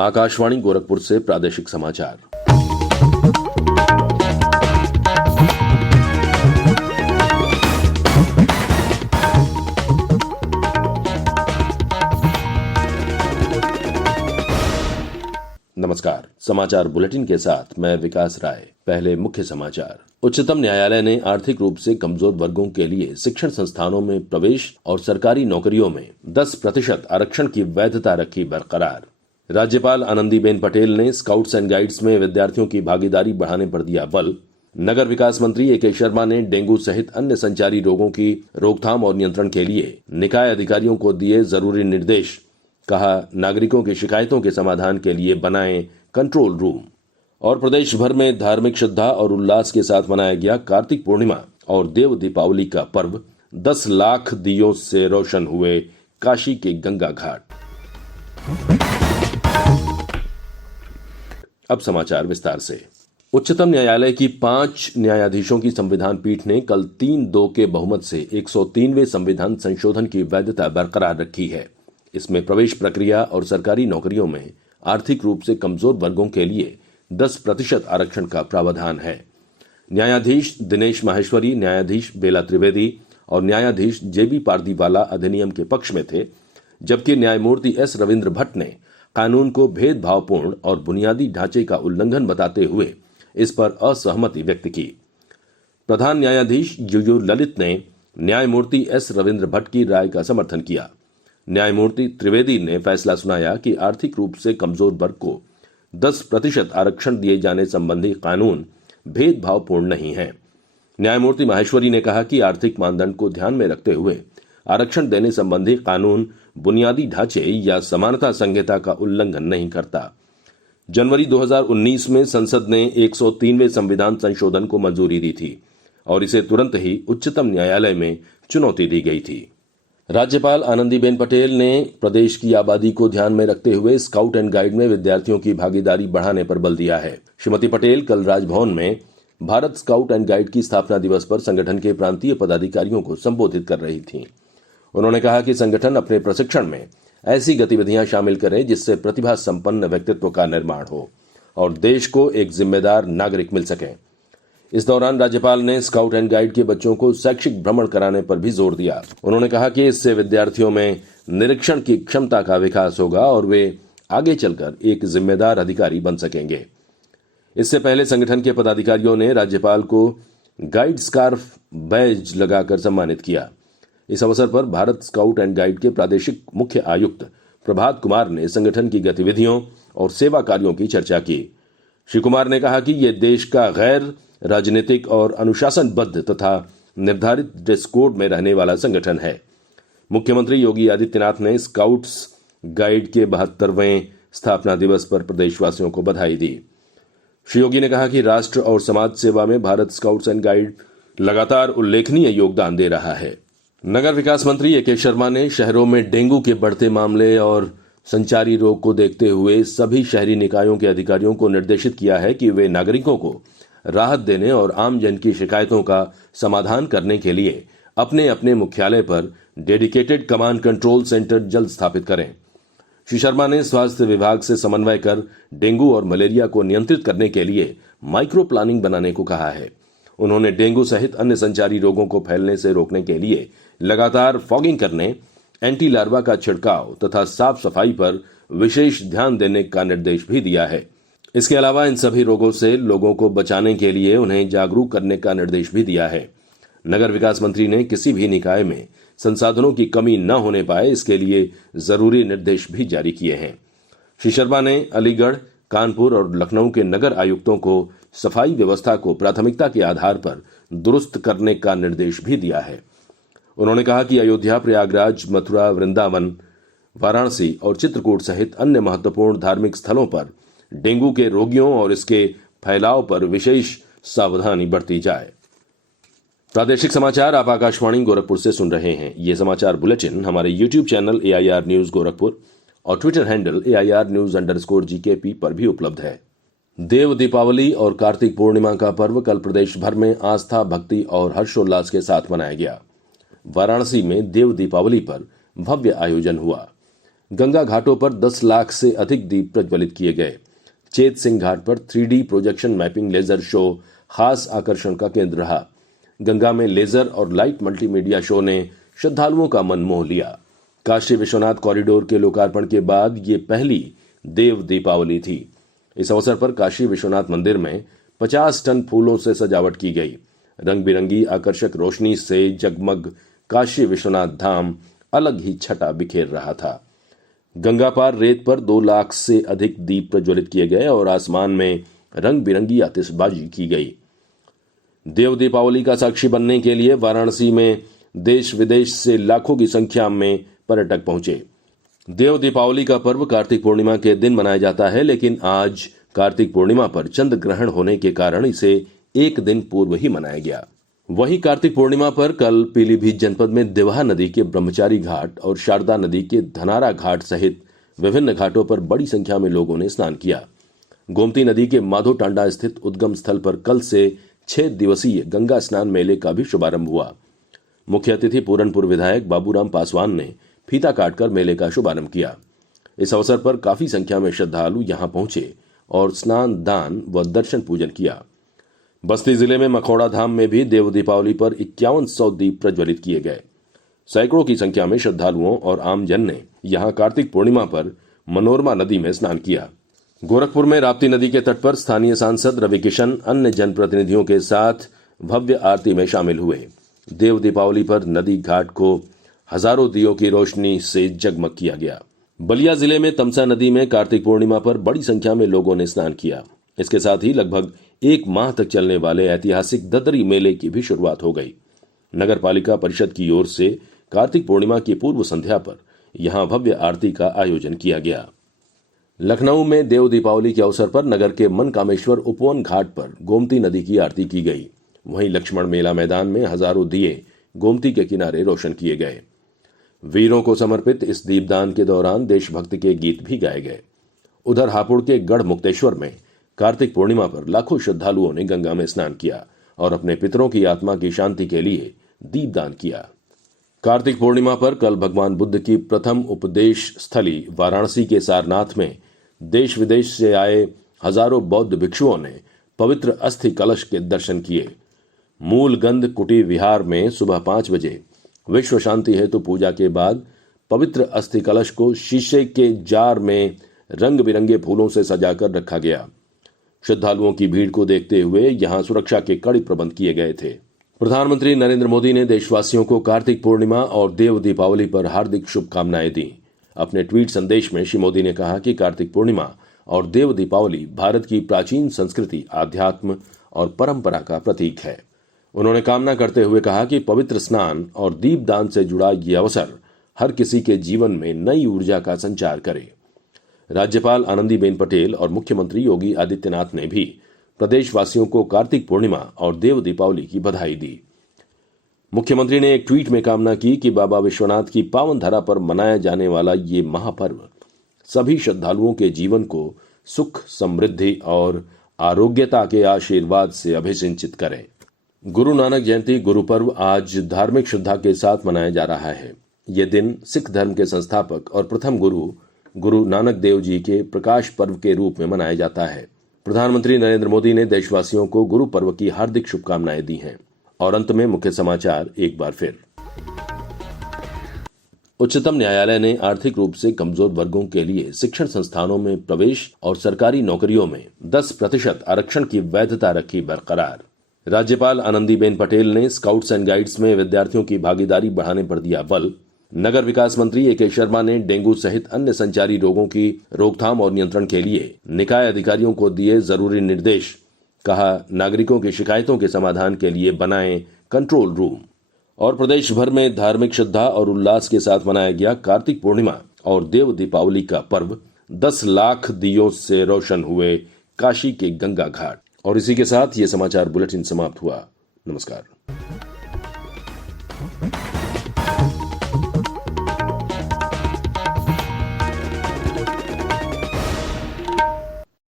आकाशवाणी गोरखपुर से प्रादेशिक समाचार। नमस्कार, समाचार बुलेटिन के साथ मैं विकास राय। पहले मुख्य समाचार। उच्चतम न्यायालय ने आर्थिक रूप से कमजोर वर्गों के लिए शिक्षण संस्थानों में प्रवेश और सरकारी नौकरियों में 10% आरक्षण की वैधता रखी बरकरार। राज्यपाल आनंदीबेन पटेल ने स्काउट्स एंड गाइड्स में विद्यार्थियों की भागीदारी बढ़ाने पर दिया बल। नगर विकास मंत्री ए.के. शर्मा ने डेंगू सहित अन्य संचारी रोगों की रोकथाम और नियंत्रण के लिए निकाय अधिकारियों को दिए जरूरी निर्देश। कहा, नागरिकों की शिकायतों के समाधान के लिए बनाएं कंट्रोल रूम। और प्रदेश भर में धार्मिक श्रद्धा और उल्लास के साथ मनाया गया कार्तिक पूर्णिमा और देव दीपावली का पर्व। 10 लाख दियों से रोशन हुए काशी के गंगा घाट। अब समाचार विस्तार से। उच्चतम न्यायालय की 5 न्यायाधीशों की संविधान पीठ ने कल 3-2 के बहुमत से 103वें संविधान संशोधन की वैधता बरकरार रखी है। इसमें प्रवेश प्रक्रिया और सरकारी नौकरियों में आर्थिक रूप से कमजोर वर्गों के लिए 10% आरक्षण का प्रावधान है। न्यायाधीश दिनेश माहेश्वरी, न्यायाधीश बेला त्रिवेदी और न्यायाधीश जेबी पारदीवाला अधिनियम के पक्ष में थे, जबकि न्यायमूर्ति एस रविंद्र भट्ट ने कानून को भेदभावपूर्ण और बुनियादी ढांचे का उल्लंघन बताते हुए इस पर असहमति व्यक्त की। प्रधान न्यायाधीश यूयू ललित ने न्यायमूर्ति एस रविंद्र भट्ट की राय का समर्थन किया। न्यायमूर्ति त्रिवेदी ने फैसला सुनाया कि आर्थिक रूप से कमजोर वर्ग को 10% आरक्षण दिए जाने संबंधी कानून भेदभावपूर्ण नहीं है। न्यायमूर्ति माहेश्वरी ने कहा कि आर्थिक मानदंड को ध्यान में रखते हुए आरक्षण देने संबंधी कानून बुनियादी ढांचे या समानता संहिता का उल्लंघन नहीं करता। जनवरी 2019 में संसद ने 103वें संविधान संशोधन को मंजूरी दी थी और इसे तुरंत ही उच्चतम न्यायालय में चुनौती दी गई थी। राज्यपाल आनंदीबेन पटेल ने प्रदेश की आबादी को ध्यान में रखते हुए स्काउट एंड गाइड में विद्यार्थियों की भागीदारी बढ़ाने पर बल दिया है। श्रीमती पटेल कल राजभवन में भारत स्काउट एंड गाइड की स्थापना दिवस पर संगठन के प्रांतीय पदाधिकारियों को संबोधित कर रही थीं। उन्होंने कहा कि संगठन अपने प्रशिक्षण में ऐसी गतिविधियां शामिल करे जिससे प्रतिभा संपन्न व्यक्तित्व का निर्माण हो और देश को एक जिम्मेदार नागरिक मिल सके। इस दौरान राज्यपाल ने स्काउट एंड गाइड के बच्चों को शैक्षिक भ्रमण कराने पर भी जोर दिया। उन्होंने कहा कि इससे विद्यार्थियों में निरीक्षण की क्षमता का विकास होगा और वे आगे चलकर एक जिम्मेदार अधिकारी बन सकेंगे। इससे पहले संगठन के पदाधिकारियों ने राज्यपाल को गाइड स्कार्फ बैज लगाकर सम्मानित किया। इस अवसर पर भारत स्काउट एंड गाइड के प्रादेशिक मुख्य आयुक्त प्रभात कुमार ने संगठन की गतिविधियों और सेवा कार्यों की चर्चा की। श्री कुमार ने कहा कि ये देश का गैर राजनीतिक और अनुशासनबद्ध तथा निर्धारित ड्रेस कोड में रहने वाला संगठन है। मुख्यमंत्री योगी आदित्यनाथ ने स्काउट्स गाइड के 72वें स्थापना दिवस पर प्रदेशवासियों को बधाई दी। श्री योगी ने कहा कि राष्ट्र और समाज सेवा में भारत स्काउट्स एंड गाइड लगातार उल्लेखनीय योगदान दे रहा है। नगर विकास मंत्री ए.के. शर्मा ने शहरों में डेंगू के बढ़ते मामले और संचारी रोग को देखते हुए सभी शहरी निकायों के अधिकारियों को निर्देशित किया है कि वे नागरिकों को राहत देने और आम जन की शिकायतों का समाधान करने के लिए अपने अपने मुख्यालय पर डेडिकेटेड कमांड कंट्रोल सेंटर जल्द स्थापित करें। श्री शर्मा ने स्वास्थ्य विभाग से समन्वय कर डेंगू और मलेरिया को नियंत्रित करने के लिए माइक्रो प्लानिंग बनाने को कहा है। उन्होंने डेंगू सहित अन्य संचारी रोगों को फैलने से रोकने के लिए लगातार फॉगिंग करने, एंटी लार्वा का छिड़काव तथा साफ सफाई पर विशेष ध्यान देने का निर्देश भी दिया है। इसके अलावा इन सभी रोगों से लोगों को बचाने के लिए उन्हें जागरूक करने का निर्देश भी दिया है। नगर विकास मंत्री ने किसी भी निकाय में संसाधनों की कमी न होने पाए, इसके लिए जरूरी निर्देश भी जारी किए हैं। श्री शर्मा ने अलीगढ़, कानपुर और लखनऊ के नगर आयुक्तों को सफाई व्यवस्था को प्राथमिकता के आधार पर दुरुस्त करने का निर्देश भी दिया है। उन्होंने कहा कि अयोध्या, प्रयागराज, मथुरा, वृंदावन, वाराणसी और चित्रकूट सहित अन्य महत्वपूर्ण धार्मिक स्थलों पर डेंगू के रोगियों और इसके फैलाव पर विशेष सावधानी बरती जाए। प्रादेशिक समाचार आप आकाशवाणी गोरखपुर से सुन रहे हैं। ये समाचार बुलेटिन हमारे YouTube channel AIR news Gorakhpur और ट्विटर हैंडल AIR News_GKP पर भी उपलब्ध है। देव दीपावली और कार्तिक पूर्णिमा का पर्व कल प्रदेश भर में आस्था, भक्ति और हर्षोल्लास के साथ मनाया गया। वाराणसी में देव दीपावली पर भव्य आयोजन हुआ। गंगा घाटों पर 10 लाख से अधिक दीप प्रज्वलित किए गए। चेत सिंह घाट पर 3D projection mapping laser show खास आकर्षण का केंद्र रहा। गंगा में लेजर और लाइट मल्टीमीडिया शो ने श्रद्धालुओं का मन मोह लिया। काशी विश्वनाथ कॉरिडोर के लोकार्पण के बाद ये पहली देव दीपावली थी। इस अवसर पर काशी विश्वनाथ मंदिर में 50 टन फूलों से सजावट की गई। रंग बिरंगी आकर्षक रोशनी से जगमग काशी विश्वनाथ धाम अलग ही छटा बिखेर रहा था। गंगा पार रेत पर 2 लाख से अधिक दीप प्रज्वलित किए गए और आसमान में रंग बिरंगी आतिशबाजी की गई। देव दीपावली का साक्षी बनने के लिए वाराणसी में देश विदेश से लाखों की संख्या में पर्यटक पहुंचे। देव दीपावली का पर्व कार्तिक पूर्णिमा के दिन मनाया जाता है, लेकिन आज कार्तिक पूर्णिमा पर चंद्र ग्रहण होने के कारण इसे एक दिन पूर्व ही मनाया गया। वहीं कार्तिक पूर्णिमा पर कल पीलीभीत जनपद में दिवहा नदी के ब्रह्मचारी घाट और शारदा नदी के धनारा घाट सहित विभिन्न घाटों पर बड़ी संख्या में लोगों ने स्नान किया। गोमती नदी के माधो टांडा स्थित उद्गम स्थल पर कल से 6 दिवसीय गंगा स्नान मेले का भी शुभारंभ हुआ। मुख्य अतिथि पूरनपुर विधायक बाबूराम पासवान ने फीता काटकर मेले का शुभारंभ किया। इस अवसर पर काफी संख्या में श्रद्धालु यहां पहुंचे और स्नान, दान व दर्शन पूजन किया। बस्ती जिले में मखौड़ा धाम में भी देव दीपावली पर 5100 दीप प्रज्वलित किए गए। सैकड़ों की संख्या में श्रद्धालुओं और आमजन ने यहां कार्तिक पूर्णिमा पर मनोरमा नदी में स्नान किया। गोरखपुर में राप्ती नदी के तट पर स्थानीय सांसद रवि किशन अन्य जनप्रतिनिधियों के साथ भव्य आरती में शामिल हुए। देव दीपावली पर नदी घाट को हजारों दियों की रोशनी से जगमग किया गया। बलिया जिले में तमसा नदी में कार्तिक पूर्णिमा पर बड़ी संख्या में लोगों ने स्नान किया। इसके साथ ही लगभग 1 माह तक चलने वाले ऐतिहासिक ददरी मेले की भी शुरुआत हो गई। नगर पालिका परिषद की ओर से कार्तिक पूर्णिमा की पूर्व संध्या पर यहां भव्य आरती का आयोजन किया गया। लखनऊ में देव दीपावली के अवसर पर नगर के मनकामेश्वर उपवन घाट पर गोमती नदी की आरती की गई। वहीं लक्ष्मण मेला मैदान में हजारों दिए गोमती के किनारे रोशन किए गए। वीरों को समर्पित इस दीपदान के दौरान देशभक्ति के गीत भी गाए गए। उधर हापुड़ के गढ़ मुक्तेश्वर में कार्तिक पूर्णिमा पर लाखों श्रद्धालुओं ने गंगा में स्नान किया और अपने पितरों की आत्मा की शांति के लिए दीपदान किया। कार्तिक पूर्णिमा पर कल भगवान बुद्ध की प्रथम उपदेश स्थली वाराणसी के सारनाथ में देश विदेश से आए हजारों बौद्ध भिक्षुओं ने पवित्र अस्थि कलश के दर्शन किए। मूलगंध कुटी विहार में सुबह 5 बजे विश्व शांति हेतु पूजा के बाद पवित्र अस्थि कलश को शीशे के जार में रंग बिरंगे फूलों से सजाकर रखा गया। श्रद्धालुओं की भीड़ को देखते हुए यहां सुरक्षा के कड़े प्रबंध किए गए थे। प्रधानमंत्री नरेंद्र मोदी ने देशवासियों को कार्तिक पूर्णिमा और देव दीपावली पर हार्दिक शुभकामनाएं दी। अपने ट्वीट संदेश में श्री मोदी ने कहा कि कार्तिक पूर्णिमा और देव दीपावली भारत की प्राचीन संस्कृति, आध्यात्म और परंपरा का प्रतीक है। उन्होंने कामना करते हुए कहा कि पवित्र स्नान और दीपदान से जुड़ा ये अवसर हर किसी के जीवन में नई ऊर्जा का संचार करे। राज्यपाल आनंदीबेन पटेल और मुख्यमंत्री योगी आदित्यनाथ ने भी प्रदेशवासियों को कार्तिक पूर्णिमा और देव दीपावली की बधाई दी। मुख्यमंत्री ने एक ट्वीट में कामना की कि बाबा विश्वनाथ की पावन धरा पर मनाया जाने वाला ये महापर्व सभी श्रद्धालुओं के जीवन को सुख, समृद्धि और आरोग्यता के आशीर्वाद से अभिसिंचित करे। गुरु नानक जयंती गुरु पर्व आज धार्मिक श्रद्धा के साथ मनाया जा रहा है। ये दिन सिख धर्म के संस्थापक और प्रथम गुरु नानक देव जी के प्रकाश पर्व के रूप में मनाया जाता है। प्रधानमंत्री नरेंद्र मोदी ने देशवासियों को गुरु पर्व की हार्दिक शुभकामनाएं दी हैं। और अंत में मुख्य समाचार एक बार फिर। उच्चतम न्यायालय ने आर्थिक रूप से कमजोर वर्गों के लिए शिक्षण संस्थानों में प्रवेश और सरकारी नौकरियों में 10% आरक्षण की वैधता रखी बरकरार। राज्यपाल आनंदीबेन पटेल ने स्काउट्स एंड गाइड्स में विद्यार्थियों की भागीदारी बढ़ाने पर दिया बल। नगर विकास मंत्री ए.के. शर्मा ने डेंगू सहित अन्य संचारी रोगों की रोकथाम और नियंत्रण के लिए निकाय अधिकारियों को दिए जरूरी निर्देश। कहा, नागरिकों की शिकायतों के समाधान के लिए बनाएं कंट्रोल रूम। और प्रदेश भर में धार्मिक श्रद्धा और उल्लास के साथ मनाया गया कार्तिक पूर्णिमा और देव दीपावली का पर्व। 10 लाख दियों से रोशन हुए काशी के गंगा घाट। और इसी के साथ ये समाचार बुलेटिन समाप्त हुआ। नमस्कार।